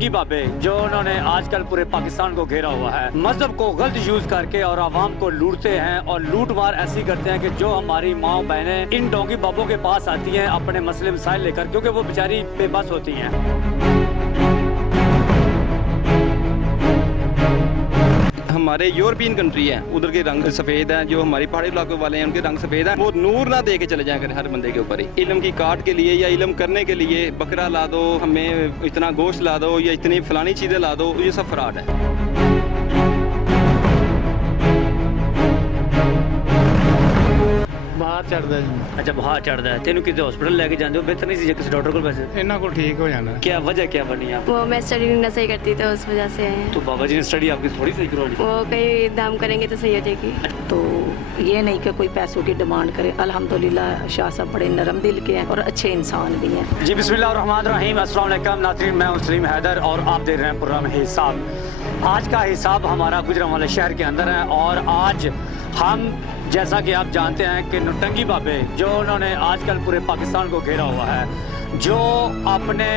नौटंकी बाबे जो उन्होंने आजकल पूरे पाकिस्तान को घेरा हुआ है, मजहब को गलत यूज करके और आवाम को लूटते हैं और लूट मार ऐसी करते हैं कि जो हमारी माँ बहनें इन डोंगी बाबों के पास आती हैं अपने मसले मसाइल लेकर, क्योंकि वो बेचारी बेबस होती हैं। हमारे यूरोपियन कंट्री है, उधर के रंग सफ़ेद हैं, जो हमारी पहाड़ी इलाकों वाले हैं उनके रंग सफ़ेद हैं। वो नूर ना दे के चले जाए हर बंदे के ऊपर ही। इल्म की काट के लिए या इल्म करने के लिए बकरा ला दो, हमें इतना गोश्त ला दो या इतनी फलानी चीज़ें ला दो, ये सब फ्रॉड है। ਬਾਹਰ ਚੜਦਾ ਜੀ। अच्छा बाहर चढ़ता है, तेन किसी हॉस्पिटल लेके जाते हो, बेहतर नहीं सी किसी डॉक्टर को वैसे? ਇਹਨਾਂ ਕੋਲ ठीक हो जाना। क्या वजह क्या बनी आप? वो मैं स्टडी नहीं सही करती तो उस वजह से आए हैं। तो बाबा जी ने स्टडी आपकी थोड़ी सही करवा ली? वो कहीं दाम करेंगे तो सही हो जाएगी। तो ये नहीं कि कोई पैसों की डिमांड करे। अल्हम्दुलिल्लाह शाह साहब बड़े नरम दिल के हैं और अच्छे इंसान भी हैं। जी बिस्मिल्लाहिर्रहमानिर्रहीम, अस्सलाम वालेकुम नाज़रीन, मैं हूं सलीम हैदर और आप देख रहे हैं प्रोग्राम हिसाब। आज का हिसाब हमारा गुजरांवाला शहर के अंदर है और आज हम जैसा कि आप जानते हैं कि नौटंकी बाबे जो उन्होंने आजकल पूरे पाकिस्तान को घेरा हुआ है, जो अपने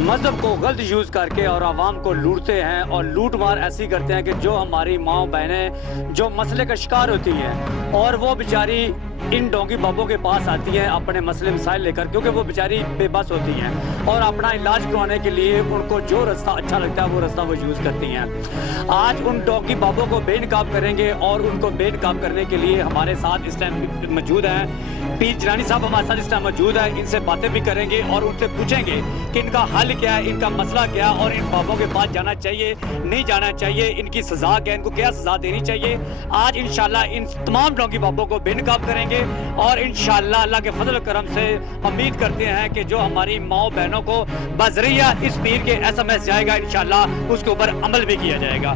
मज़हब को गलत यूज़ करके और आवाम को लूटते हैं और लूट मार ऐसी करते हैं कि जो हमारी माँ बहनें जो मसले का शिकार होती हैं और वो बेचारी इन डोंगी बाबों के पास आती हैं अपने मसले मसाइल लेकर, क्योंकि वो बेचारी बेबस होती हैं और अपना इलाज करवाने के लिए उनको जो रास्ता अच्छा लगता है वो रास्ता वो यूज़ करती हैं। आज उन डोंगी बाबों को बेनकाब करेंगे और उनको बेनकाब करने के लिए हमारे साथ इस टाइम मौजूद हैं पीर जिलानी साहब, हमारे साथ इस टाइम मौजूद है। इनसे बातें भी करेंगे और उनसे पूछेंगे कि इनका हल क्या है, इनका मसला क्या है और इन बाबों के पास जाना चाहिए नहीं जाना चाहिए, इनकी सज़ा क्या है, इनको क्या सज़ा देनी चाहिए। आज इंशाल्लाह इन तमाम डोंगी बाबों को बेनकाब करेंगे और इंशाल्लाह अल्लाह के फजल करम से उम्मीद करते हैं कि जो हमारी माओ बहनों को बजरिया इस पीर के SMS जाएगा इंशाल्लाह उसके ऊपर अमल भी किया जाएगा।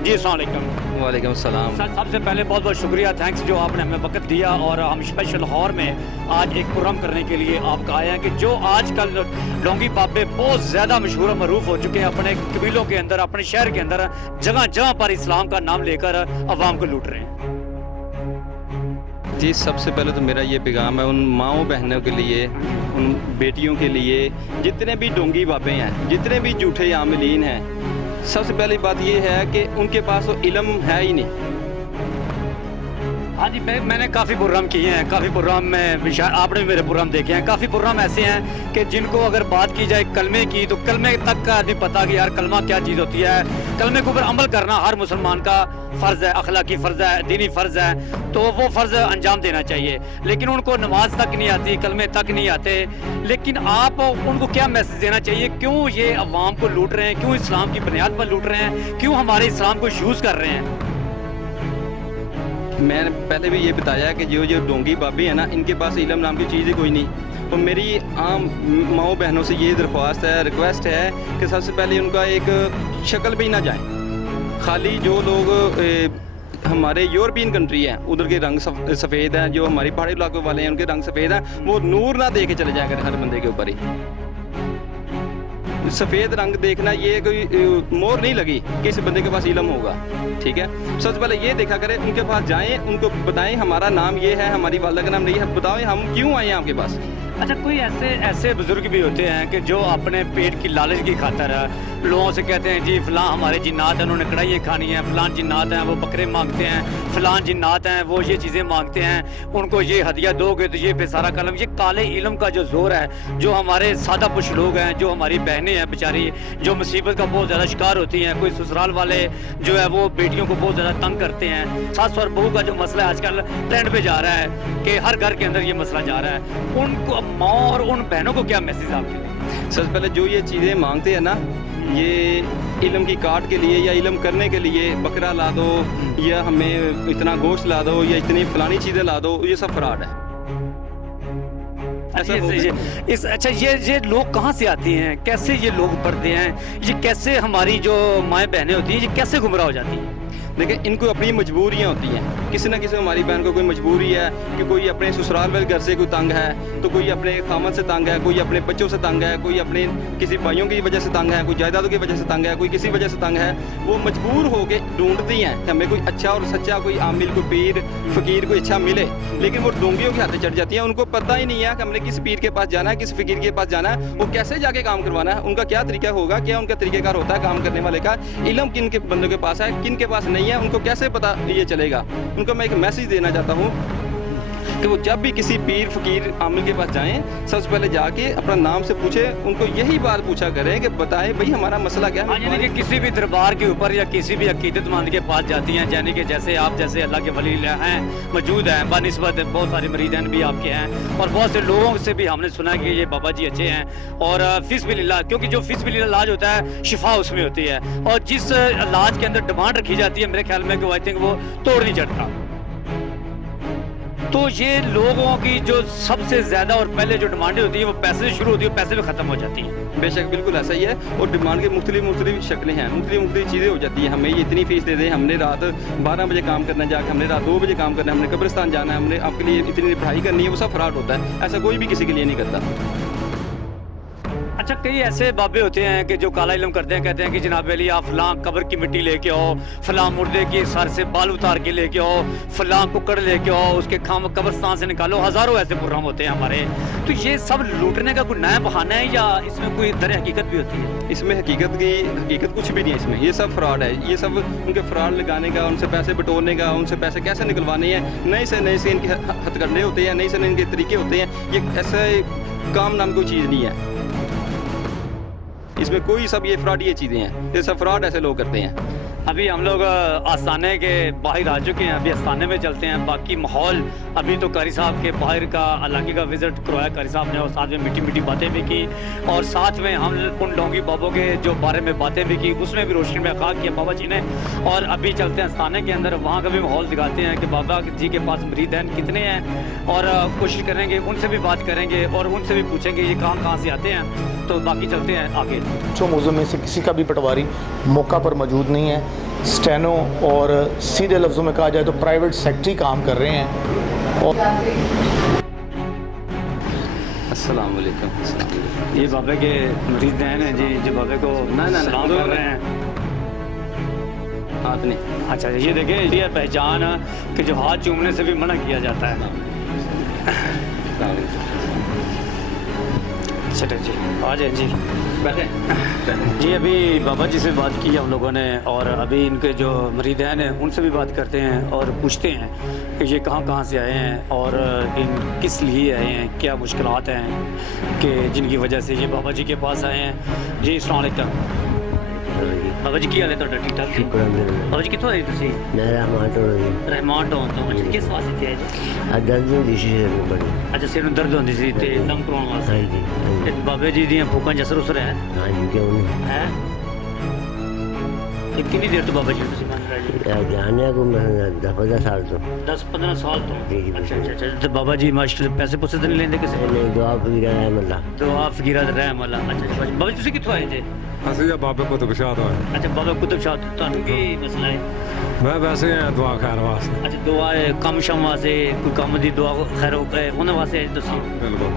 जी अस्सलाम वालेकुम। वालेकुम सलाम। सर सबसे पहले बहुत बहुत शुक्रिया, थैंक्स जो आपने हमें वक्त दिया और हम स्पेशल हॉर में आज एक प्रोग्राम करने के लिए आपका आए हैं कि जो आजकल डोंगी बाबे बहुत ज़्यादा मशहूर और मरूफ हो चुके हैं अपने कबीलों के अंदर, अपने शहर के अंदर, जगह जगह पर इस्लाम का नाम लेकर अवाम को लूट रहे हैं। जी सबसे पहले तो मेरा ये पैगाम है उन माओ बहनों के लिए, उन बेटियों के लिए, जितने भी डोंगी बाबे हैं, जितने भी झूठे आमिलीन हैं, सबसे पहली बात ये है कि उनके पास वो इल्म है ही नहीं। हाँ जी, मैंने काफ़ी प्रोग्राम किए हैं, काफ़ी प्रोग्राम में आपने भी मेरे प्रोग्राम देखे हैं। काफ़ी प्रोग्राम ऐसे हैं कि जिनको अगर बात की जाए कलमे की तो कलमे तक का आदमी पता कि यार कलमा क्या चीज़ होती है, कलमे के ऊपर अमल करना हर मुसलमान का फ़र्ज़ है, अखलाकी फ़र्ज़ है, दीनी फ़र्ज़ है, तो वो फ़र्ज़ अंजाम देना चाहिए। लेकिन उनको नमाज तक नहीं आती, कलमे तक नहीं आते, लेकिन आप उनको क्या मैसेज देना चाहिए? क्यों ये अवाम को लूट रहे हैं, क्यों इस्लाम की बुनियाद पर लूट रहे हैं, क्यों हमारे इस्लाम को यूज़ कर रहे हैं? मैंने पहले भी ये बताया कि जो जो डोंगी बाबी है ना, इनके पास इल्म नाम की चीज़ ही कोई नहीं। तो मेरी आम माओ बहनों से ये दरख्वास्त है, रिक्वेस्ट है कि सबसे पहले उनका एक शक्ल भी ना जाए। खाली जो लोग हमारे यूरोपियन कंट्री है, उधर के रंग सफ़ेद हैं, जो हमारी पहाड़ी इलाकों वाले हैं उनके रंग सफ़ेद हैं, वो नूर ना दे के चले जाए हर बंदे के ऊपर ही। सफ़ेद रंग देखना ये कोई मोहर नहीं लगी कि इस बंदे के पास इल्म होगा, ठीक है। सबसे पहले ये देखा करें, उनके पास जाएं, उनको बताएं हमारा नाम ये है, हमारी वालदा का नाम नहीं है, बताओ हम क्यों आए हैं आपके पास। अच्छा, कोई ऐसे बुजुर्ग भी होते हैं कि जो अपने पेट की लालच की खातर लोगों से कहते हैं जी फलां हमारे जिन्नात हैं, उन्होंने कढ़ाइयाँ खानी हैं, फलां जिन्नात हैं वो बकरे मांगते हैं, फलां जिन्नात हैं वो ये चीज़ें मांगते हैं, उनको ये हदिया दोगे तो ये बेसारा कलम। ये काले इल्म का जो जोर है, जो हमारे सादा पुश लोग हैं, जो हमारी बहनें हैं बेचारी, जो मुसीबत का बहुत ज़्यादा शिकार होती हैं, कोई ससुराल वाले जो है वो बेटियों को बहुत ज़्यादा तंग करते हैं। सास और बहू का जो मसला है आजकल ट्रेंड पे जा रहा है कि हर घर के अंदर ये मसला जा रहा है, उनको माँ और उन बहनों को क्या मैसेज आपके लिए? सबसे पहले जो ये चीज़ें मांगते हैं ना, ये इल्म की काट के लिए या इल्म करने के लिए बकरा ला दो या हमें इतना गोश्त ला दो या इतनी फलानी चीज़ें ला दो, ये सब फ्रॉड है। अच्छा, ये लोग कहाँ से आते हैं, कैसे ये लोग पढ़ते हैं, ये कैसे हमारी जो माएँ बहनें होती हैं ये कैसे गुमराह हो जाती हैं? देखिए इनको अपनी मजबूरियाँ होती हैं, किसी ना किसी हमारी बहन को कोई मजबूरी है कि कोई अपने ससुराल वाले घर से कोई तंग है, तो कोई अपने खामन से तंग है, कोई अपने बच्चों से तंग है, कोई अपने किसी भाइयों की वजह से तंग है, कोई जायदादों की वजह से तंग है, कोई किसी वजह से तंग है। वो मजबूर होकर ढूंढती हैं कि हमें कोई अच्छा और सच्चा कोई आमिल, कोई पीर फ़कीर कोई अच्छा मिले, लेकिन वो डोंगियों के हाथ चढ़ जाती हैं। उनको पता ही नहीं है कि हमने किस पीर के पास जाना है, किस फ़कीर के पास जाना है, वो कैसे जाके काम करवाना है, उनका क्या तरीका होगा, क्या उनका तरीक़ेकार होता है काम करने वाले का, इल्म किन के बंदों के पास है, किन के पास नहीं है, उनको कैसे पता ये चलेगा। उनको मैं एक मैसेज देना चाहता हूँ कि वो जब भी किसी पीर फ़कीर आमिल के पास जाएं, सबसे पहले जाके अपना नाम से पूछें, उनको यही बात पूछा करें कि बताएं भाई हमारा मसला क्या है। यानी कि किसी भी दरबार के ऊपर या किसी भी अकीदतमंद के पास जाती हैं, यानी कि जैसे आप जैसे अल्लाह के वली हैं मौजूद हैं, बनिस्बत बहुत सारे मरीदान भी आपके हैं, और बहुत से लोगों से भी हमने सुना कि ये बाबा जी अच्छे हैं और फिज़बिल्लाह, क्योंकि जो फिज़बिल्लाह इलाज होता है शिफा उसमें होती है, और जिस इलाज के अंदर डिमांड रखी जाती है मेरे ख्याल में कि आई थिंक वो तोड़ नहीं चढ़ता। तो ये लोगों की जो सबसे ज़्यादा और पहले जो डिमांडें होती है वो पैसे से शुरू होती है, पैसे में ख़त्म हो जाती हैं। बेशक बिल्कुल ऐसा ही है, और डिमांड की मुख्तलिफ शक्लें हैं, मुख्तलिफ चीज़ें हो जाती हैं। हमें ये इतनी फ़ीस दे दें, हमने रात 12 बजे काम करना है जाकर, हमने रात 2 बजे काम करना है, हमने कब्रिस्तान जाना है, हमने आपके लिए इतनी पढ़ाई करनी है, वो सब फ्रॉड होता है। ऐसा कोई भी किसी के लिए नहीं करता। अच्छा, कई ऐसे बाबे होते हैं कि जो काला इल्म करते हैं, कहते हैं कि जनाब अली आप फलां कब्र की मिट्टी लेके आओ, फलां मुर्दे के सर से बाल उतार के लेके आओ, फलां कुकड़ लेके आओ, उसके खाम कब्रस्तान से निकालो। हज़ारों ऐसे प्रोग्राम होते हैं हमारे। तो ये सब लूटने का कोई नया बहाना है या इसमें कोई दर हकीकत भी होती है? इसमें हकीकत कुछ भी नहीं है, इसमें ये सब फ्रॉड है। ये सब उनके फ्रॉड लगाने का, उनसे पैसे बटोरने का, उनसे पैसे कैसे निकलवाने हैं, नए से इनके हथकंडे होते हैं, नए से इनके तरीके होते हैं। ये ऐसे काम नाम कोई चीज़ नहीं है, इसमें कोई सब ये फ्रॉड ये चीज़ें हैं, ये सब फ्रॉड ऐसे लोग करते हैं। अभी हम लोग आस्थाने के बाहर आ चुके हैं, अभी आस्थाने में चलते हैं। बाकी माहौल अभी तो कारी साहब के बाहर का इलाके का विज़िट करवाया कारी साहब ने, और साथ में मीठी मीठी बातें भी की, और साथ में हम उन डोंगी बाबों के जो बारे में बातें भी की, उसमें भी रोशनी में खा किया बाबा जी ने। और अभी चलते हैं आस्थाने के अंदर, वहाँ का भी माहौल दिखाते हैं कि बाबा जी के पास मुरीदान कितने हैं, और कोशिश करेंगे उनसे भी बात करेंगे और उनसे भी पूछेंगे ये कहाँ से आते हैं। तो बाकी चलते हैं आगे। जो मौजूद में से किसी का भी पटवारी मौका पर मौजूद नहीं है, स्टेनो और सीधे लफ्ज़ों में कहा जाए तो प्राइवेट सेक्रेटरी काम कर रहे हैं। और अस्सलाम वालेकुम। ये बाबे के मुरीदान हैं जी, जो बाबे को सलाम कर रहे हैं। हाथ नहीं। अच्छा, ये देखिए ये पहचान कि जो हाथ चूमने से भी मना किया जाता है। चलो जी, आ जाए जी, बैठे जी। अभी बाबा जी से बात की हम लोगों ने, और अभी इनके जो मुरीदान हैं उनसे भी बात करते हैं और पूछते हैं कि ये कहाँ से आए हैं और इन किस लिए आए हैं, क्या मुश्किलात हैं कि जिनकी वजह से ये बाबा जी के पास आए हैं। जी अस्सलाम वालेकुम बाबा जी, की हाल है ਤੁਹਾਡਾ? ठीक ठाक? बाबा जी कितों आए तुसी? मैं रहमान तो नहीं रहमान टोन तो। अच्छा, किस वास्ते थे आज? दर्द होंदी सी सिर में बड़ी। अच्छा, सिर में दर्द होंदी सी ते दम करवाउण हाँ वास्ते। जी, हाँ ते जी। बाबे जी दी फूकां जसर उसर है हाँ जी, क्यों नहीं? है? ये कितनी देर तो बाबा जी तुसी मान रहे जी? जाने को मैं 10-15 साल तो 10-15 साल तो। जी, जी, अच्छा अच्छा अच्छा। तो बाबा जी मास्टर पैसे पुसे तो नहीं लेंदे किसी को? नहीं दुआ फकीर है मल्ला। दुआ फकीरा दा रहम अल्लाह। अच्छा अच्छा। बाबा जी तुसी कित्थों आए थे? ਅਸੀਂ ਆ ਬਾਬੇ ਕੁਤਬ ਸ਼ਾਹ ਤੋਂ ਆਏ। अच्छा, बाबा कुतुब शाह ਤੁਹਾਨੂੰ ਕੀ ਮਸਲਾ ਹੈ? ਮੈਂ ਵੈਸੇ ਆਇਆ ਦੁਆ ਖੈਰ ਵਾਸਤੇ। अच्छा, दुआ ਕੰਮ ਸ਼ਮ ਵਾਸਤੇ, ਕੋਈ ਕੰਮ ਦੀ ਦੁਆ ਖੈਰ ਉਹਨਾਂ ਵਾਸਤੇ ਆਏ ਤੁਸੀਂ? ਬਿਲਕੁਲ।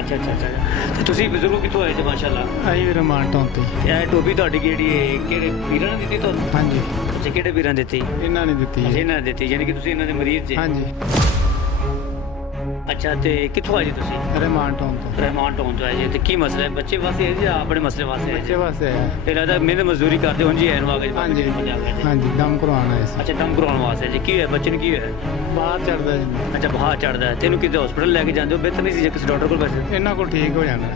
ਅੱਛਾ ਅੱਛਾ ਅੱਛਾ। ਤੇ ਤੁਸੀਂ ਬਜ਼ੁਰਗੋ ਕਿੱਥੋਂ ਆਏ ਜੀ? ਮਾਸ਼ਾਅੱਲਾ। ਆਈ ਵੀ ਰਮਾਨ ਤੋਂ ਤੇ ਇਹ ਟੋਪੀ ਤੁਹਾਡੀ ਕਿਹੜੀ ਹੈ? ਕਿਹੜੇ ਵੀਰਾਂ ਨੇ ਦਿੱਤੀ ਤੁਹਾਨੂੰ? ਹਾਂਜੀ ਅੱਛਾ, ਕਿਹੜੇ ਵੀਰਾਂ ਦਿੱਤੀ? ਇਹਨਾਂ ਨੇ ਦਿੱਤੀ ਅੱਛਾ, ਹੈ ਇਹਨਾਂ ਨੇ ਦਿੱਤੀ, ਯਾਨੀ ਕਿ ਤੁਸੀਂ ਇਹਨਾਂ ਦੇ ਮਰੀਜ਼ ਜੀ। ਹਾਂਜੀ ਅੱਛਾ, ਤੇ ਕਿੱਥੋਂ ਆਏ ਜੀ ਤੁਸੀਂ? ਰਮਾਨ ਤੋਂ ਰਹਿਮਾਨ ਟਾਊਨ ਤੋਂ ਆਏ ਜੀ। ਤੇ ਕੀ ਮਸਲਾ ਹੈ? ਬੱਚੇ ਵਾਸਤੇ ਆਏ ਜੀ ਜਾਂ ਆਪਣੇ ਮਸਲੇ ਵਾਸਤੇ ਆਏ ਜੀ? ਬੱਚੇ ਵਾਸਤੇ ਆਇਆ ਤੇ ਲੱਗਦਾ ਮਿਹਨਤ ਮਜ਼ਦੂਰੀ ਕਰਦੇ ਹੁਣ ਜੀ ਐਨ ਵਾਗੇ ਜੀ। ਹਾਂਜੀ ਪੰਜਾਬ ਗਏ ਜੀ। ਹਾਂਜੀ ਦਮ ਕਰਵਾਉਣਾ ਹੈ ਅੱਛਾ, ਦਮ ਕਰਵਾਉਣ ਵਾਸਤੇ ਜੀ। ਕੀ ਹੋਇਆ ਬੱਚੇ ਨੂੰ? ਕੀ ਹੋਇਆ? ਬਾਹਰ ਚੜਦਾ ਜੀ ਅੱਛਾ, ਬਾਹਰ ਚੜਦਾ ਹੈ। ਤੈਨੂੰ ਕਿਤੇ ਹਸਪੀਟਲ ਲੈ ਕੇ ਜਾਂਦੇ ਹੋ? ਬਿਹਤਰ ਨਹੀਂ ਸੀ ਜੇ ਕਿਸੇ ਡਾਕਟਰ ਕੋਲ ਬੈਠੇ? ਇਹਨਾਂ ਕੋਲ ਠੀਕ ਹੋ ਜਾਣਾ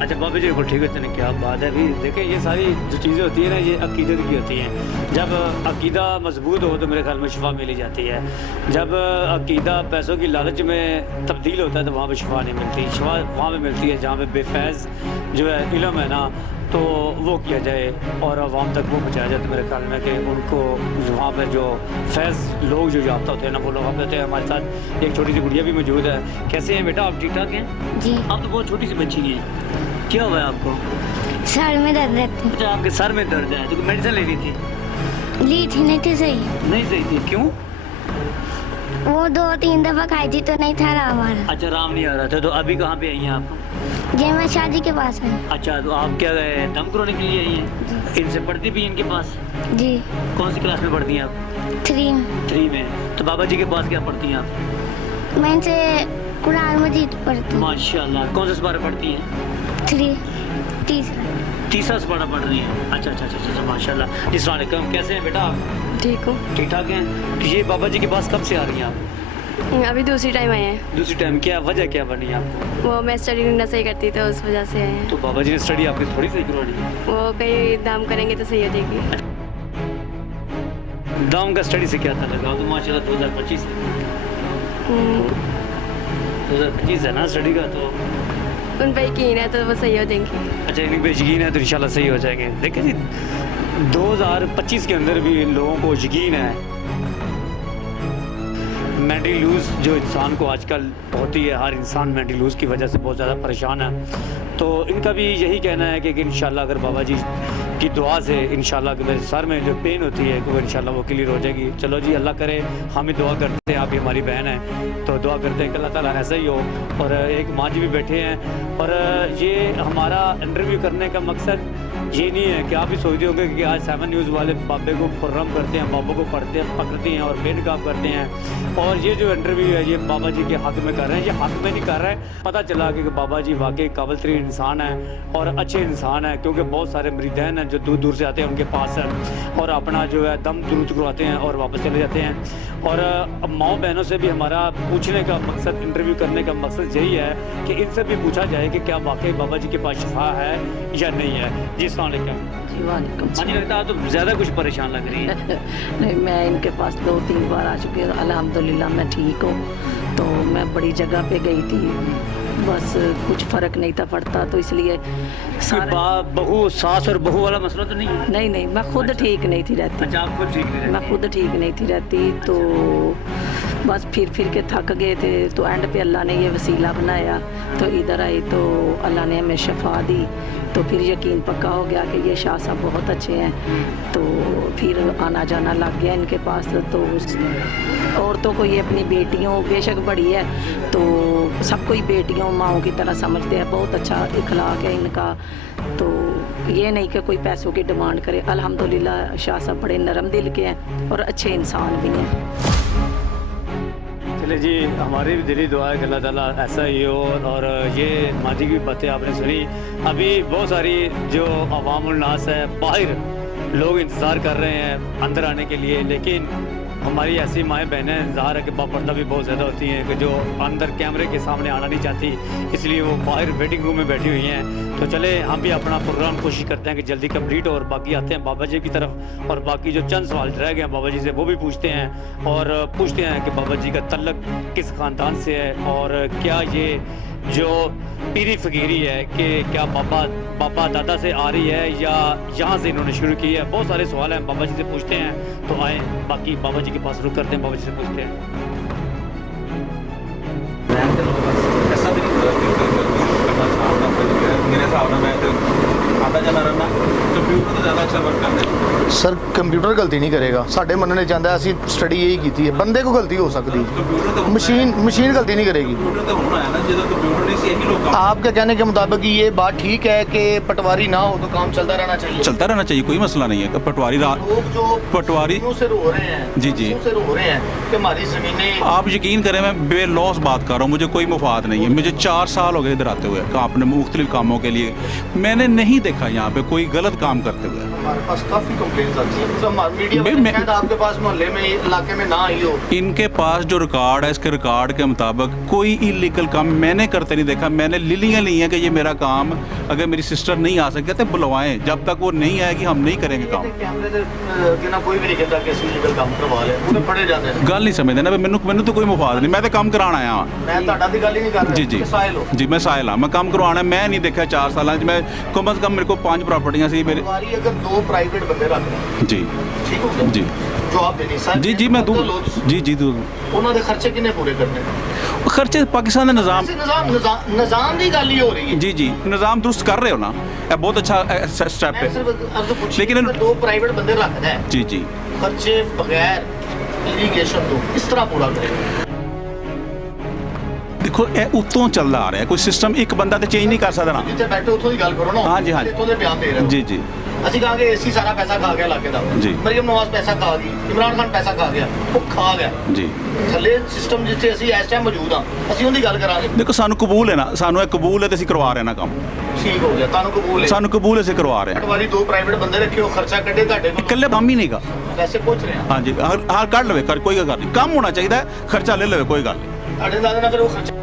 अच्छा, बाबा जी को ठीक होते हैं, क्या बात है। भी देखिए ये सारी जो चीज़ें होती हैं ना, ये अकीदत की होती हैं। जब अकीदा मजबूत हो तो मेरे ख्याल में शिफा मिली जाती है। जब अकीदा पैसों की लालच में तब्दील होता है तो वहाँ पे शिफा नहीं मिलती। शिफा वहाँ पे मिलती है जहाँ पे बेफैज़ जो है इल्म है ना, तो वो किया जाए और आवाम तक वो पहुँचाया जाए। तो मेरे ख्याल में कि उनको वहाँ पर जो फैज़ लोग जो याफ्ता होते हैं ना, वो लोग वहाँ पे होते हैं। हमारे साथ एक छोटी सी गुड़िया भी मौजूद है। कैसे हैं बेटा, आप ठीक ठाक हैं? जी। आप तो बहुत छोटी सी बच्ची हैं, क्या हुआ है आपको? सर में दर्द रहती अच्छा, आपके सर में दर्द है, तो मेडिसिन ले ली थी? ली थी, नहीं थी सही। नहीं सही थी, क्यों? वो 2-3 दफा खाई थी तो नहीं था आराम आ रहा। अच्छा, आराम नहीं आ रहा था। तो अभी कहाँ पे आई हैं आप? जी मैं शादी के पास हूँ। अच्छा, तो आप क्या गए दम करवाने के लिए आई हैं? इनसे पढ़ती भी इनके पास? जी। कौन सी क्लास में पढ़ती हैं आप? 3 में। तो बाबा जी के पास क्या पढ़ती हैं आप? मैं इनसे कुरान मजीद पढ़ती हूँ। माशाल्लाह। कौन सा सुपारा पढ़ती हैं? 3 सुपारा पढ़ रही हैं। अच्छा अच्छा अच्छा अच्छा, माशाल्लाह। जी, अस्सलाम वालेकुम। कैसे हैं बेटा आप? ठीक हूँ। ठीक ठाक हैं। तो ये बाबा जी के पास कब से आ रही हैं आप? अभी दूसरी टाइम आए हैं। दूसरी टाइम, क्या वजह क्या बनी आपको? वो मैं स्टडी ना सही करती तो उस वजह से आए हैं। तो बाबा जी ने स्टडी आपकी थोड़ी सही करवानी है? वो कहीं दाम करेंगे तो सही हो जाएगी। दाम का स्टडी से क्या था लगा? तो माशाल्लाह 2025 है। 2025 है ना स्टडी का, तो उन पर यकीन है तो वो सही हो जाएंगी। अच्छा, इन पे यकीन है तो इंशाल्लाह सही हो जाएंगे। देखिए जी, 2025 के अंदर भी लोगों को यकीन है। मेंटली लूज़ जो इंसान को आजकल होती है, हर इंसान मेंटली लूज़ की वजह से बहुत ज़्यादा परेशान है। तो इनका भी यही कहना है कि इंशाल्लाह अगर बाबा जी की दुआ से इंशाल्लाह कि मेरे सर में जो पेन होती है कि वो इंशाल्लाह वो क्लियर हो जाएगी। चलो जी, अल्लाह करे, हम ही दुआ करते हैं। आप भी हमारी बहन है तो दुआ करते हैं कि अल्लाह ताला ऐसा ही हो। और एक माँ जी भी बैठे हैं। और ये हमारा इंटरव्यू करने का मकसद ये नहीं है कि आप भी सोचते होंगे कि आज 7 न्यूज़ वाले बाबे को प्रोग्राम करते हैं, बाबा को पढ़ते हैं, पकड़ते हैं और बेनकाब करते हैं। और ये जो इंटरव्यू है ये बाबा जी के हक़ में कर रहे हैं। ये हक़ में नहीं कर रहे हैं। पता चला कि बाबा जी वाकई काबिल तरीन इंसान है और अच्छे इंसान है, क्योंकि बहुत सारे मरीदैन हैं जो दूर दूर से आते हैं उनके पास और अपना जो है दम दुरुस्त करवाते हैं और वापस चले जाते हैं। और माओ बहनों से भी हमारा पूछने का मकसद, इंटरव्यू करने का मकसद यही है कि इनसे भी पूछा जाए कि क्या वाकई बाबा जी के पास शिफा है या नहीं है। जी, अस्सलाम वालेकुम। जी वालेकुम। हाँ जी, लगता है तो ज़्यादा कुछ परेशान लग रही है। नहीं, मैं इनके पास 2-3 बार आ चुकी हूँ, अल्हम्दुलिल्लाह मैं ठीक हूँ। तो मैं बड़ी जगह पे गई थी, बस कुछ फ़र्क नहीं था पड़ता, तो इसलिए बहू, सास और बहू वाला मसला तो नहीं है? नहीं नहीं, मैं खुद ठीक नहीं थी रहती। अच्छा, आप खुद ठीक नहीं रहती? मैं खुद ठीक नहीं थी रहती। तो बस फिर के थक गए थे, तो एंड पे अल्लाह ने ये वसीला बनाया, तो इधर आई तो अल्लाह ने हमें शफा दी। तो फिर यकीन पक्का हो गया कि ये शाह साहब बहुत अच्छे हैं। तो फिर आना जाना लग गया इनके पास। तो औरतों को ये अपनी बेटियों, बेशक बड़ी है तो सबको ही बेटियों माओं की तरह समझते हैं। बहुत अच्छा इखलाक है इनका। तो ये नहीं कि कोई पैसों की डिमांड करे। अल्हम्दुलिल्लाह शाह साहब बड़े नरम दिल के हैं और अच्छे इंसान भी हैं। चले जी, हमारी भी दिली दुआ है कि अल्लाह ताला ऐसा ही हो। और ये माजी की बातें आपने सुनी। अभी बहुत सारी जो अवामुल नास है, बाहर लोग इंतज़ार कर रहे हैं अंदर आने के लिए, लेकिन हमारी ऐसी माएँ बहनें ज़ाहिर है कि बापर्दा भी बहुत ज़्यादा होती हैं कि जो अंदर कैमरे के सामने आना नहीं चाहती, इसलिए वो बाहर वेटिंग रूम में बैठी हुई हैं। तो चले हम भी अपना प्रोग्राम कोशिश करते हैं कि जल्दी कंप्लीट हो और बाकी आते हैं बाबा जी की तरफ। और बाकी जो चंद सवाल रह गए हैं बाबा जी से वो भी पूछते हैं और पूछते हैं कि बाबा जी का तल्लक किस ख़ानदान से है और क्या ये जो पीरी फ़कीरी है कि क्या बाबा दादा से आ रही है या यहाँ से इन्होंने शुरू की है। बहुत सारे सवाल हैं, बाबा जी से पूछते हैं। तो आए बाकी बाबा जी के पास रुक करते हैं, बाबा जी से पूछते हैं। ऐसा भी मेरे हिसाब में मैं आता जाना रहना कंप्यूटर तो ज़्यादा अच्छा वर्क करते हैं। सर कंप्यूटर गलती नहीं करेगा, साढ़े मनने चाहता है ਅਸੀਂ ਸਟੱਡੀ ਇਹੀ ਕੀਤੀ ਹੈ। ਬੰਦੇ ਕੋ ਗਲਤੀ ਹੋ ਸਕਦੀ, मशीन गलती नहीं करेगी। कंप्यूटर तो होना है ना, जो कंप्यूटर नहीं से यही लोग आपके कहने के मुताबिक ये बात ठीक है कि पटवारी ना हो तो काम चलता रहना चाहिए? चलता रहना चाहिए, कोई मसला नहीं है। पटवारी लोग जो पटवारी से रो रहे हैं, जी जी से रो रहे हैं कि हमारी ज़मीनें। आप यकीन करें मैं बेलॉस बात कर रहा हूँ, मुझे कोई मुफाद नहीं है। मुझे 4 साल हो गए इधर आते हुए अपने मुख्तलिफ कामों के लिए। मैंने नहीं देखा यहाँ पे कोई गलत काम करते हुए। हमारे पास काफ़ी कंप्लेंट्स आती हैं, तो मीडिया में शायद आपके पास मोहल्ले में इलाके में ना आई हो। इनके पास जो रिकॉर्ड है, इसके रिकॉर्ड के मुताबिक कोई इलीगल काम मैंने करते नहीं देखा। मैंने लिलियाँ ली हैं कि ये मेरा काम, अगर मेरी सिस्टर नहीं आ सकती तो बुलवाएं, जब तक वो नहीं आएगी हम नहीं करेंगे काम। कोई भी नहीं कहता कि इलीगल काम करवा ले, उन्हें फड़े जाते हैं। गल नहीं समझते ना, मैनू तो कोई मुफाद नहीं, मैं तो काम कराना आया। मैं ਤੁਹਾਡਾ ਦੀ ਗੱਲ ਹੀ नहीं कर रहा। जी जी जी, मैं साहिल हाँ, मैं काम करवाना। मैं नहीं देखा 4 साल मैं कम अज़ कम ਮੇਰੇ ਕੋਲ 5 ਪ੍ਰਾਪਰਟੀਆਂ ਸੀ ਮੇਰੇ पटवारी अगर 2 प्राइवेट बंदे रख दें ਜੀ ठीक हो गया जी जवाब देनी सर ਜੀ ਜੀ ਮੈਂ ਦੂੰ ਜੀ ਜੀ ਦੂੰ ਉਹਨਾਂ ਦੇ ਖਰਚੇ ਕਿੰਨੇ ਪੂਰੇ ਕਰਨੇ ਖਰਚੇ ਪਾਕਿਸਤਾਨ ਦਾ ਨਿਜ਼ਾਮ ਨਿਜ਼ਾਮ ਦੀ ਗੱਲ ਹੀ ਹੋ ਰਹੀ ਹੈ ਜੀ ਜੀ ਨਿਜ਼ਾਮ ਦੁਰਸਤ ਕਰ ਰਹੇ ਹੋ ਨਾ ਇਹ ਬਹੁਤ ਅੱਛਾ ਸਟੈਪ ਮੈਂ ਹੈ ਸਿਰਫ ਅਰਜ਼ ਪੁੱਛੀ ਲੇਕਿਨ ਕਿ 2 ਪ੍ਰਾਈਵੇਟ ਬੰਦੇ ਰੱਖਦਾ ਹੈ ਜੀ ਜੀ ਖਰਚੇ ਬਗੈਰ ਇਰੀਗੇਸ਼ਨ ਤੋਂ ਕਿਸ ਤਰ੍ਹਾਂ ਪੂਰਾ ਕਰੇਗਾ ਦੇਖੋ ਇਹ ਉੱਤੋਂ ਚੱਲਦਾ ਆ ਰਿਹਾ ਕੋਈ ਸਿਸਟਮ ਇੱਕ ਬੰਦਾ ਤੇ ਚੇਂਜ ਨਹੀਂ ਕਰ ਸਕਦਾ ਨਾ ਜਿੱਥੇ ਬੈਠੇ ਉੱਥੋਂ ਦੀ ਗੱਲ ਕਰੋ ਨਾ ਹਾਂਜੀ, ਹਾਂਜੀ। ਇੱਥੋਂ ਦੇ ਬਿਆਨ ਦੇ ਰਹੇ ਹੋ ਜੀ ਜੀ ਅਸੀਂ ਕਹਾਂਗੇ ਏਸੀ ਸਾਰਾ ਪੈਸਾ ਖਾ ਗਿਆ ਇਲਾਕੇ ਦਾ ਜੀ। ਮਰੀਮ ਨਵਾਜ਼ ਪੈਸਾ ਖਾ ਗਈ ਇਮਰਾਨ ਖਾਨ ਪੈਸਾ ਖਾ ਗਿਆ ਉਹ ਖਾ ਗਿਆ ਜੀ ਥੱਲੇ ਸਿਸਟਮ ਜਿੱਥੇ ਅਸੀਂ ਇਸ ਟਾਈਮ ਮੌਜੂਦ ਹਾਂ ਅਸੀਂ ਉਹਦੀ ਗੱਲ ਕਰਾਂਗੇ ਦੇਖੋ ਸਾਨੂੰ ਕਬੂਲ ਹੈ ਨਾ ਸਾਨੂੰ ਇਹ ਕਬੂਲ ਹੈ ਤੇ ਅਸੀਂ ਕਰਵਾ ਰਹੇ ਨਾ ਕੰਮ ਠੀਕ ਹੋ ਗਿਆ ਤੁਹਾਨੂੰ ਕਬੂਲ ਹੈ ਸਾਨੂੰ ਕਬੂਲ ਹੈ ਅਸੀਂ ਕਰਵਾ ਰਹੇ ਹਾਂ ਪਟਵਾਰੀ 2 ਪ੍ਰਾਈਵੇਟ ਬੰਦੇ ਰੱਖੇ ਹੋ ਖਰਚਾ ਕੱਢੇ ਤੁਹਾਡੇ ਕੋਲ ਇਕੱਲੇ ਕੰਮ ਹੀ ਨਹੀਂਗਾ ਵੈਸੇ ਪੁੱਛ ਰਹੇ ਹਾਂ ਹਾਂਜੀ ਹਰ ਕੱਢ ਲਵੇ ਕੋਈ ਗੱਲ ਨਹੀਂ ਕੰਮ ਹੋਣਾ ਚਾਹੀਦਾ ਹੈ, ਖਰਚਾ ਲੈ ਲਵੇ ਕੋਈ ਗੱਲ ਨਹੀਂ ਤੁਹਾਡੇ ਦਾਦੇ ਨਾਲ ਫਿਰ ਉਹ ਖਰਚਾ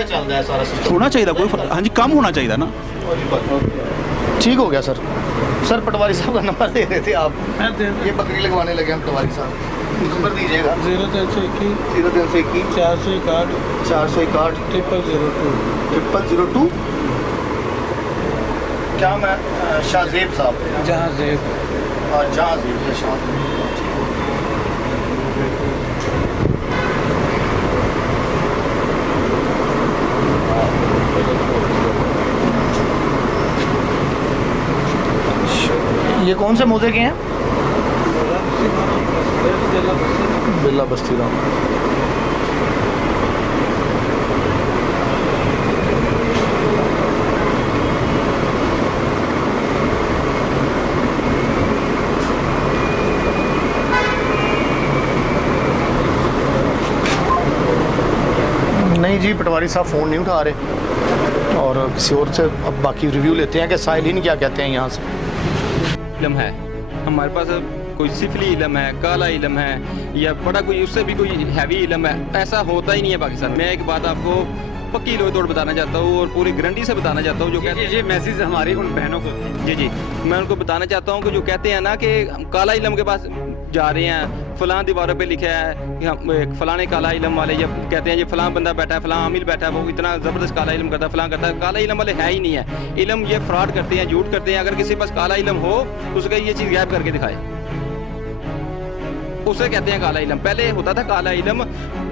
ਚੱਲਦਾ ਹੈ सारा सिस्टम होना चाहिए कोई हाँ जी कम होना चाहिए ना ठीक हो गया सर पटवारी साहब का नंबर दे रहे थे आप ये बकरी लगवाने लगे हम पटवारी साहब नंबर दीजिएगा 0321 461 002 क्या मैं शाहजेब साहब जहाँजेब ये कौन से मोजे के हैं बिल्ला बस्ती राम नहीं जी पटवारी साहब फ़ोन नहीं उठा रहे और किसी और से अब बाकी रिव्यू लेते हैं कि साइलिन क्या कहते हैं यहाँ से इलम है हमारे पास कोई सिफली इलम है काला इलम है या बड़ा कोई उससे भी कोई हैवी इलम है ऐसा होता ही नहीं है पाकिस्तान में। एक बात आपको पक्की लोई तोड़ बताना चाहता हूँ और पूरी गारंटी से बताना चाहता हूँ जो कहते हैं ये मैसेज हमारी उन बहनों को जी जी मैं उनको बताना चाहता हूँ कि जो कहते हैं ना कि काला इलम के पास जा रहे हैं फलां दीवारों पे लिखा है कि हम फलाने काला इलम वाले या कहते हैं ये फलां बंदा बैठा है फलां आमिल बैठा है वो इतना ज़बरदस्त काला इलम करता है फलां करता है काला इलम वाले है ही नहीं है। इलम ये फ्रॉड करते हैं झूठ करते हैं। अगर किसी के पास काला इलम हो तो उसका ये चीज़ गायब करके दिखाए उसे कहते हैं काला इलम। पहले होता था काला इलम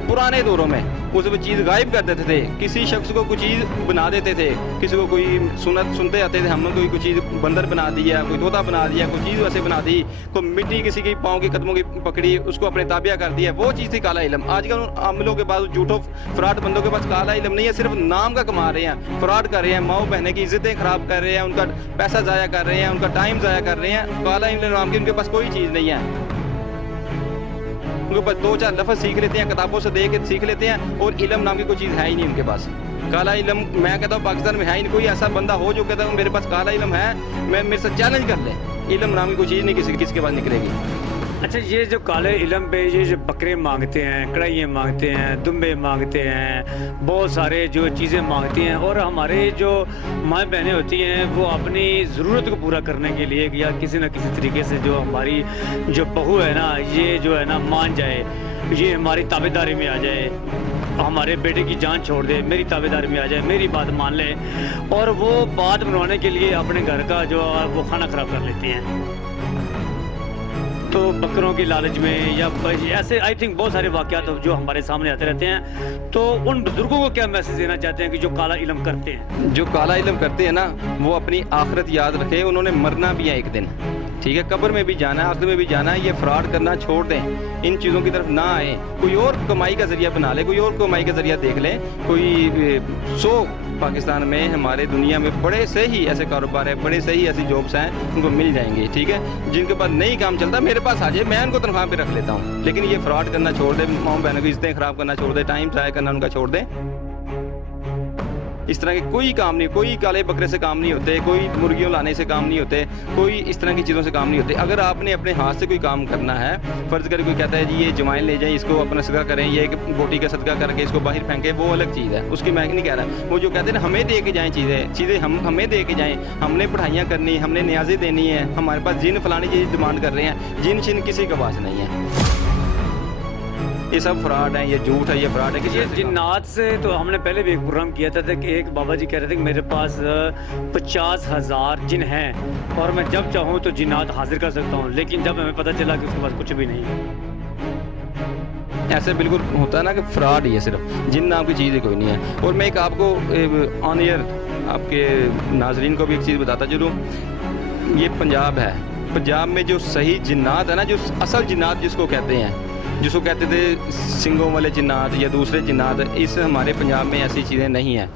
पुराने दौरों में उस चीज़ गायब कर देते थे किसी शख्स को कुछ चीज़ बना देते थे किसी को कोई सुनते आते थे हमने कोई चीज़ बंदर बना दिया कोई तोता बना दिया कोई चीज़ वैसे बना दी कोई मिट्टी किसी की पाँव की कदमों की पकड़ी उसको अपने ताबिया कर दिया वो चीज़ थी काला इलम। आजकल अमलों के पास झूठों फ्रॉड बंदों के पास काला इलम नहीं है सिर्फ नाम का कमा रहे हैं फ्रॉड कर रहे हैं माओ बहने की इज्जतें खराब कर रहे हैं उनका पैसा ज़ाया कर रहे हैं उनका टाइम ज़ाया कर रहे हैं। काला इलम नाम की उनके पास कोई चीज़ नहीं है उनके पास 2-4 लफ्ज़ सीख लेते हैं किताबों से देख के सीख लेते हैं और इलम नाम की कोई चीज़ है ही नहीं उनके पास। काला इलम मैं कहता हूँ पाकिस्तान में है ही नहीं कोई ऐसा बंदा हो जो कहता है मेरे पास काला इलम है मैं मेरे से चैलेंज कर ले इलम नाम की कोई चीज़ नहीं किसके पास निकलेगी। अच्छा ये जो काले इलम पे ये जो बकरे मांगते हैं कढ़ाइयाँ मांगते हैं दुम्बे मांगते हैं बहुत सारे जो चीज़ें मांगती हैं और हमारे जो माँ बहनें होती हैं वो अपनी ज़रूरत को पूरा करने के लिए या किसी न किसी तरीके से जो हमारी जो बहू है ना ये जो है ना मान जाए ये हमारी ताबेदारी में आ जाए हमारे बेटे की जान छोड़ दे मेरी ताबेदारी में आ जाए मेरी बात मान ले और वो बात बनवाने के लिए अपने घर का जो वो खाना ख़राब कर लेती हैं। तो बकरों की लालच में या ऐसे आई थिंक बहुत सारे वाक़यात जो हमारे सामने आते रहते हैं। तो उन बुजुर्गों को क्या मैसेज देना चाहते हैं कि जो काला इलम करते हैं जो काला इलम करते हैं ना वो अपनी आखिरत याद रखें उन्होंने मरना भी है एक दिन ठीक है कब्र में भी जाना है आखिर में भी जाना है। ये फ्रॉड करना छोड़ दें इन चीज़ों की तरफ ना आए कोई और कमाई का ज़रिया बना ले कोई और कमाई का ज़रिया देख लें कोई 100 पाकिस्तान में हमारे दुनिया में बड़े से ही ऐसे कारोबार है बड़े से ही ऐसी जॉब्स हैं उनको मिल जाएंगे ठीक है। जिनके पास नहीं काम चलता मेरे पास आ जाए मैं उनको तनख्वाह पे रख लेता हूँ लेकिन ये फ्रॉड करना छोड़ दें माँ बहनों की इज्जतें ख़राब करना छोड़ दें टाइम ज़ाया करना उनका छोड़ दें। इस तरह के कोई काम नहीं कोई काले बकरे से काम नहीं होते कोई मुर्गियों लाने से काम नहीं होते कोई इस तरह की चीज़ों से काम नहीं होते। अगर आपने अपने हाथ से कोई काम करना है फ़र्ज़ करके कोई कहता है जी ये जमाइन ले जाएं इसको अपना सदका करें ये एक बोटी का सदका करके इसको बाहर फेंकें वो अलग चीज़ है उसकी मैं नहीं कह रहा। वो जो कहते हैं हमें दे के जाएँ चीज़ें हमें दे के जाएँ हमने पढ़ाइयाँ करनी हमने न्याज़ें देनी है हमारे पास जिन फलानी चीज़ डिमांड कर रहे हैं जिन किसी का पास नहीं है। ये सब फ्रॉड है, ये झूठ है, ये फ्रॉड है। किसी ये जिन्नात से तो हमने पहले भी एक प्रोग्राम किया था कि एक बाबा जी कह रहे थे कि मेरे पास 50,000 जिन हैं और मैं जब चाहूँ तो जिन्नात हाजिर कर सकता हूँ, लेकिन जब हमें पता चला कि उसके पास कुछ भी नहीं है। ऐसे बिल्कुल होता है ना कि फ्रॉड ही है, सिर्फ जिन नाम की चीज़ ही कोई नहीं है। और मैं एक आपको ऑन एयर आपके नाजरीन को भी एक चीज़ बताता चलूँ, ये पंजाब है, पंजाब में जो सही जिन्नात है ना, जो असल जिन्नात जिसको कहते हैं, जिसको कहते थे सिंगों वाले जिन्नात या दूसरे जिन्नात, इस हमारे पंजाब में ऐसी चीज़ें नहीं हैं।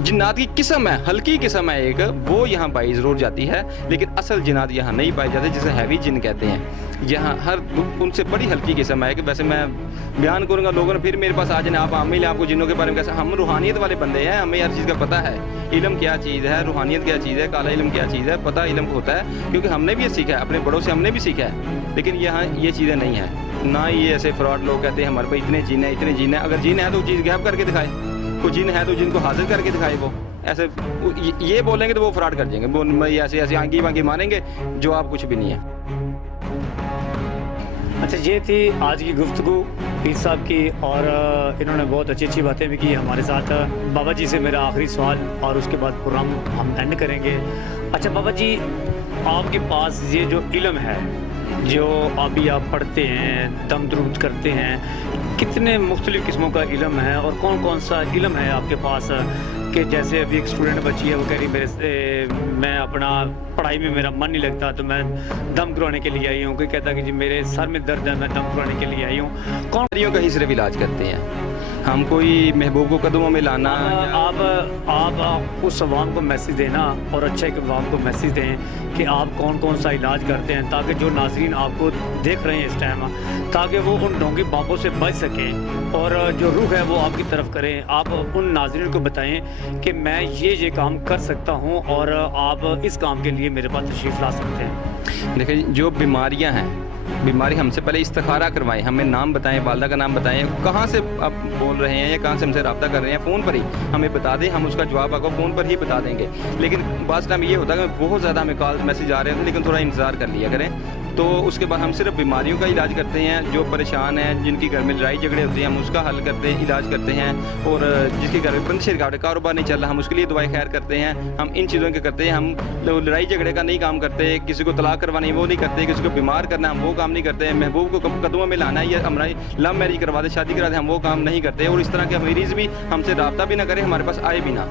जिन्नात की किस्म है, हल्की किस्म है एक, वो यहाँ पाई ज़रूर जाती है, लेकिन असल जिन्नात यहाँ नहीं पाई जाती, जिसे हैवी जिन कहते हैं। यहाँ हर उनसे बड़ी हल्की किस्म है कि वैसे मैं बयान करूँगा, लोगों ने फिर मेरे पास आ जाए, आप आमिल आपको जिन्नों के बारे में कैसे, हम रूहानियत वाले बंदे हैं, हमें हर चीज़ का पता है, इल्म क्या चीज़ है, रूहानियत क्या चीज़ है, काला इल्म क्या चीज़ है, पता इल्म को होता है, क्योंकि हमने भी ये सीखा है, अपने बड़ों से हमने भी सीखा है। लेकिन यहाँ ये चीज़ें नहीं हैं, ना ये ऐसे फ्रॉड लोग कहते हैं हमारे पास इतने जिन है, इतने जिन है। अगर जिन है तो चीज़ गैप करके दिखाए, कोई जिन है तो जिनको हाजिर करके दिखाए। वो ऐसे ये बोलेंगे तो वो फ्रॉड कर देंगे, वो ऐसे ऐसे आंगी वांगी मानेंगे जो आप कुछ भी नहीं है। अच्छा, ये थी आज की गुफ्तगू पीर साहब की, और इन्होंने बहुत अच्छी अच्छी बातें भी की हमारे साथ। बाबा जी से मेरा आखिरी सवाल और उसके बाद प्रोग्राम हम एंड करेंगे। अच्छा बाबा जी, आपके पास ये जो इल्म है, जो अभी आप पढ़ते हैं, दम दुरूद करते हैं, कितने मुख्तलिफ़ किस्मों का इल्म है और कौन कौन सा इल्म है आपके पास? कि जैसे अभी एक स्टूडेंट बच्ची है, वो कह रही मैं अपना पढ़ाई में मेरा मन नहीं लगता तो मैं दम करवाने के लिए आई हूँ। कोई कहता कि जी मेरे सर में दर्द है, मैं दम करवाने के लिए आई हूँ। कौन बीमारियों का ही सिर्फ इलाज करते हैं हम, कोई महबूब को कदमों में लाना। आप उस अवाम को मैसेज देना और अच्छा एक अवाम को मैसेज दें कि आप कौन कौन सा इलाज करते हैं, ताकि जो नाज़रीन आपको देख रहे हैं इस टाइम, ताकि वो उन ढोंगी बाबों से बच सकें और जो रूह है वो आपकी तरफ करें। आप उन नाज़रीन को बताएं कि मैं ये काम कर सकता हूँ और आप इस काम के लिए मेरे पास तशरीफ़ ला सकते हैं। देखिए, जो बीमारियाँ हैं, बीमारी हमसे पहले इस्तिखारा करवाएं, हमें नाम बताएं, वालदा का नाम बताएं, कहाँ से आप बोल रहे हैं या कहाँ से हमसे रब्ता कर रहे हैं, फ़ोन पर ही हमें बता दें, हम उसका जवाब आपको फ़ोन पर ही बता देंगे। लेकिन बात टाइम ये होता है कि बहुत ज़्यादा हमें कॉल मैसेज आ रहे हैं, लेकिन थोड़ा इंतज़ार कर लिया करें। तो उसके बाद हम सिर्फ बीमारियों का इलाज करते हैं, जो परेशान हैं, जिनकी घर में लड़ाई झगड़े होते हैं, हम उसका हल करते हैं, इलाज करते हैं। और जिसके घर में बंदिश कारोबार नहीं चल रहा, हम उसके लिए दवाई खैर करते हैं। हम इन चीज़ों के करते हैं। हम लड़ाई झगड़े का नहीं काम करते, किसी को तलाक करवाना वो नहीं करते, किसी को बीमार करना हम वो काम नहीं करते, महबूब को कदमों में लाना है या हमारी लव मैरिज करवा दे, शादी करा दे, हम वो काम नहीं करते। और इस तरह के मरीज़ भी हमसे रब्ता भी ना करें, हमारे पास आए भी ना।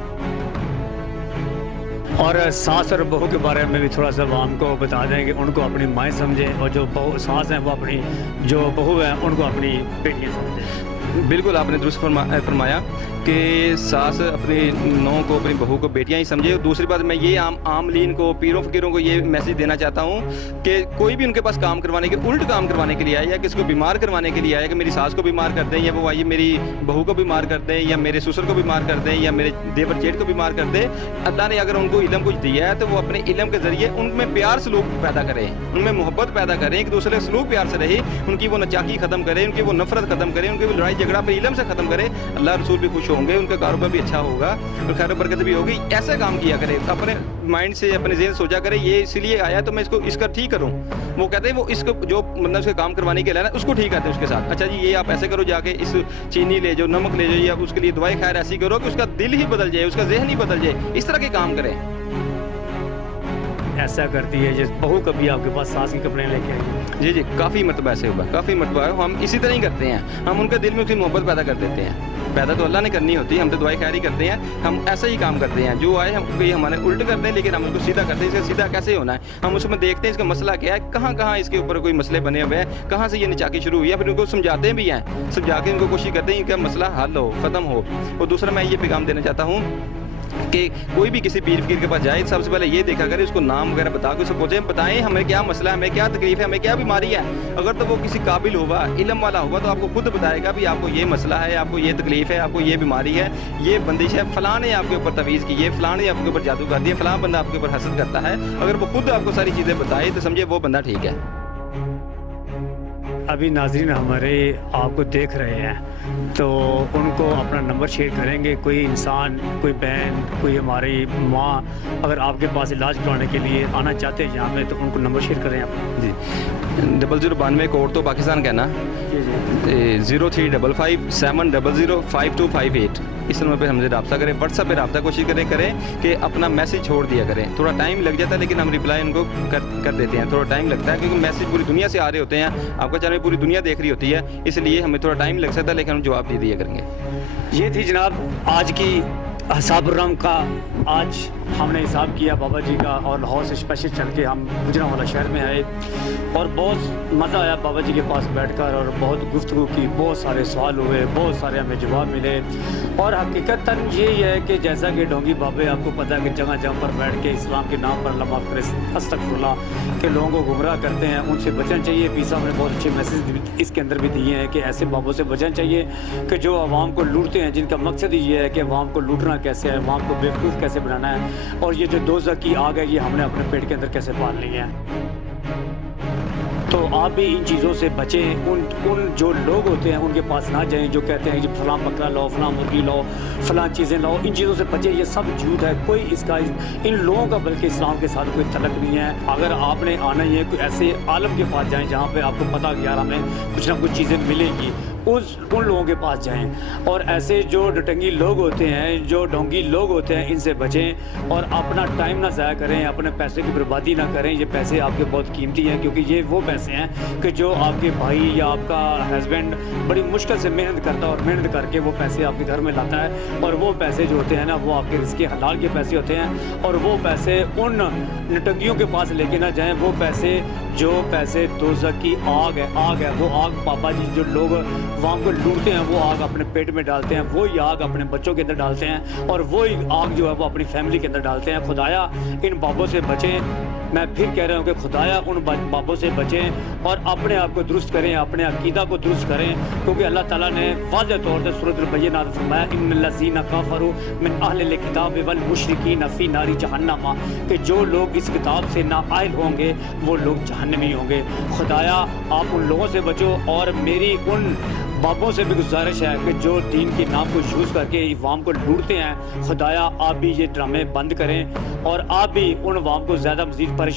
और सास और बहू के बारे में भी थोड़ा सा आवाम को बता दें कि उनको अपनी माएँ समझें और जो बहू सास हैं वो अपनी, जो बहू हैं उनको अपनी बेटियाँ समझें। बिल्कुल आपने दुरुस्त फरमाया कि सास अपनी नौ को, अपनी बहू को बेटियां ही समझे। दूसरी बात, मैं ये आमलीन को, पीरों फकीरों को ये मैसेज देना चाहता हूँ कि कोई भी उनके पास काम करवाने के, उल्ट काम करवाने के लिए आए या किसी को बीमार करवाने के लिए आए कि मेरी सास को बीमार कर दें, या वो आइए मेरी बहू को बीमार कर दें, या मेरे ससुर को बीमार कर दें, या मेरे देवर जेठ को बीमार कर दें। अल्लाह ने अगर उनको इल्म कुछ दिया है तो वो अपने इल्म के ज़रिए उनमें प्यार सलूक पैदा करें, उनमें मोहब्बत पैदा करें, एक दूसरे सलूक प्यार से रहे, उनकी वो नचाकी ख़त्म करें, उनकी वो नफरत ख़त्म करें, उनकी वो लड़ाई झगड़ा पर इल्म से ख़त्म करें। अल्लाह रसूल भी खुश होंगे, उनका कारोबार भी अच्छा होगा और खैर बरकत भी होगी। ऐसा काम किया करे, अपने माइंड से, अपने ज़हन सोचा करे ये इसलिए आया तो मैं इसका ठीक करूं। वो कहते हैं वो इसको जो मतलब उसके काम करवाने के लिए ना, उसको ठीक आते हैं उसके साथ। अच्छा जी, ये आप ऐसे करो, जाके इस चीनी ले जाओ, नमक ले जाओ, या उसके लिए दवाई खैर ऐसी करो कि उसका दिल ही बदल जाए, उसका जहन ही बदल जाए। इस तरह के काम करें। ऐसा करती है जिस बहू कभी आपके पास सास के कपड़े लेके आई? जी जी, काफ़ी मरतबा ऐसे हुआ, काफ़ी मरतबा है। हम इसी तरह ही करते हैं, हम उनके दिल में उसकी मोहब्बत पैदा कर देते हैं। पैदा तो अल्लाह ने करनी होती है, हम तो दवाई खैर ही करते हैं। हम ऐसा ही काम करते हैं, जो आए हम कोई हमारे उल्ट करते हैं, लेकिन हम उसको सीधा करते हैं। इसका सीधा कैसे होना है, हम उसमें देखते हैं इसका मसला क्या है, कहाँ कहाँ इसके ऊपर कोई मसले बने हुए हैं, कहाँ से ये निचाकी शुरू हुई है, फिर उनको समझाते भी हैं, समझा के उनको कोशिश करते हैं इनका मसला हल हो, ख़त्म हो। और दूसरा मैं ये पैगाम देना चाहता हूँ कि कोई भी किसी पीर फकीर के पास जाए, सबसे पहले ये देखा करें, उसको नाम वगैरह बता के उसको पूछें, बताएं हमें क्या मसला है, हमें क्या तकलीफ है, हमें क्या बीमारी है। अगर तो वो किसी काबिल होगा, इल्म वाला होगा, तो आपको खुद बताएगा भी आपको ये मसला है, आपको ये तकलीफ है, आपको ये बीमारी है, ये बंदिश है, फ़लाँ ने आपके ऊपर तवीज़ की है, फ़लाँ ने आपके ऊपर जादू कर दिया, फ़लाँ बंदा आपके ऊपर हसद करता है। अगर वो खुद आपको सारी चीज़ें बताए तो समझिए वो बंदा ठीक है। अभी नाज़रीन हमारे आपको देख रहे हैं तो उनको अपना नंबर शेयर करेंगे। कोई इंसान, कोई बहन, कोई हमारी माँ अगर आपके पास इलाज करवाने के लिए आना चाहते हैं यहाँ पे, तो उनको नंबर शेयर करें आप। जी, 0092 कोड तो पाकिस्तान का है ना, 035570055258 इस नंबर पे हमसे रब्ता करें। व्हाट्सएप पे रब्ता कोशिश करें कि अपना मैसेज छोड़ दिया करें। थोड़ा टाइम लग जाता है लेकिन हम रिप्लाई उनको कर देते हैं। थोड़ा टाइम लगता है क्योंकि मैसेज पूरी दुनिया से आ रहे होते हैं, आपका चैनल पूरी दुनिया देख रही होती है, इसलिए हमें थोड़ा टाइम लग सकता है लेकिन हम जवाब दे दिया करेंगे। ये थी जनाब आज की हिसाब का। आज हमने हिसाब किया बाबा जी का और लाहौर से स्पेशल चल के हम गुजरांवाला शहर में आए और बहुत मज़ा आया बाबा जी के पास बैठकर और बहुत गुफ्तगू की, बहुत सारे सवाल हुए, बहुत सारे हमें जवाब मिले। और हकीकतन यही है कि जैसा कि डोंगी बाबे आपको पता है कि जगह जगह पर बैठ के इस्लाम के नाम पर लम्हा अस्तगफुरुल्लाह के लोगों को गुमराह करते हैं, उनसे बचना चाहिए। पी साहब ने बहुत अच्छे मैसेज इसके अंदर भी दिए हैं कि ऐसे बाबों से बचना चाहिए कि जो आवाम को लूटते हैं, जिनका मकसद ही ये है कि आवाम को लूटना कैसे है, आवाम को बेवकूफ़ कैसे बनाना है, और ये जो दोज़ख की आग है ये हमने अपने पेट के अंदर कैसे पाल ली है। तो आप भी इन चीज़ों से बचें। उन जो लोग होते हैं उनके पास ना जाएं जो कहते हैं कि फलां बकरा लाओ, फलां मुर्गी लाओ, फलां चीज़ें लाओ। इन चीज़ों से बचें, ये सब झूठ है। कोई इसका इन लोगों का बल्कि इस्लाम के साथ कोई तलक नहीं है। अगर आपने आना ही है कोई ऐसे आलम के पास जाएं जहाँ पे आपको पता कि यार हमें कुछ ना कुछ चीज़ें मिलेंगी, उन लोगों के पास जाएं। और ऐसे जो डटंगी लोग होते हैं, जो डोंगी लोग होते हैं, इनसे बचें और अपना टाइम ना ज़ाया करें, अपने पैसे की बर्बादी ना करें। ये पैसे आपके बहुत कीमती हैं क्योंकि ये वो पैसे हैं कि जो आपके भाई या आपका हस्बैंड बड़ी मुश्किल से मेहनत करता है और मेहनत करके वो पैसे आपके घर में लाता है। और वो पैसे जो होते हैं ना वो आपके रिज़्क़ हलाल के पैसे होते हैं। और वो पैसे उन नटंगियों के पास लेके ना जाएं। वो पैसे दोज़ख की आग है वो आग पापा जी जो लोग वहाँ को लूटते हैं, वो आग अपने पेट में डालते हैं, वो ही आग अपने बच्चों के अंदर डालते हैं और वो ही आग जो है वो अपनी फैमिली के अंदर डालते हैं। खुदाया इन बाबों से बचें। मैं फिर कह रहा हूँ कि खुदाया उन बाबों से बचें और अपने आप को दुरुस्त करें, अपने अकीदा को दुरुस्त करें, क्योंकि अल्लाह ताला ने वाज़ेह तौर पर सूरत अल-बय्यिनात में फरमाया इन्नल्लज़ीना कफ़रू मिन अहलिल किताब वल मुशरिकीन फ़ी नारी जहन्नम, कि जो लोग इस किताब से नाअहल होंगे वो लोग जहन्नमी होंगे। खुदाया आप उन लोगों से बचो। और मेरी उन बाबों से भी गुजारिश है कि जो दीन के नाम को यूज़ करके इवाम को लूटते हैं, खुदाया आप भी ये ड्रामे बंद करें और आप भी उन अवाम को ज़्यादा मज़ीद परेशान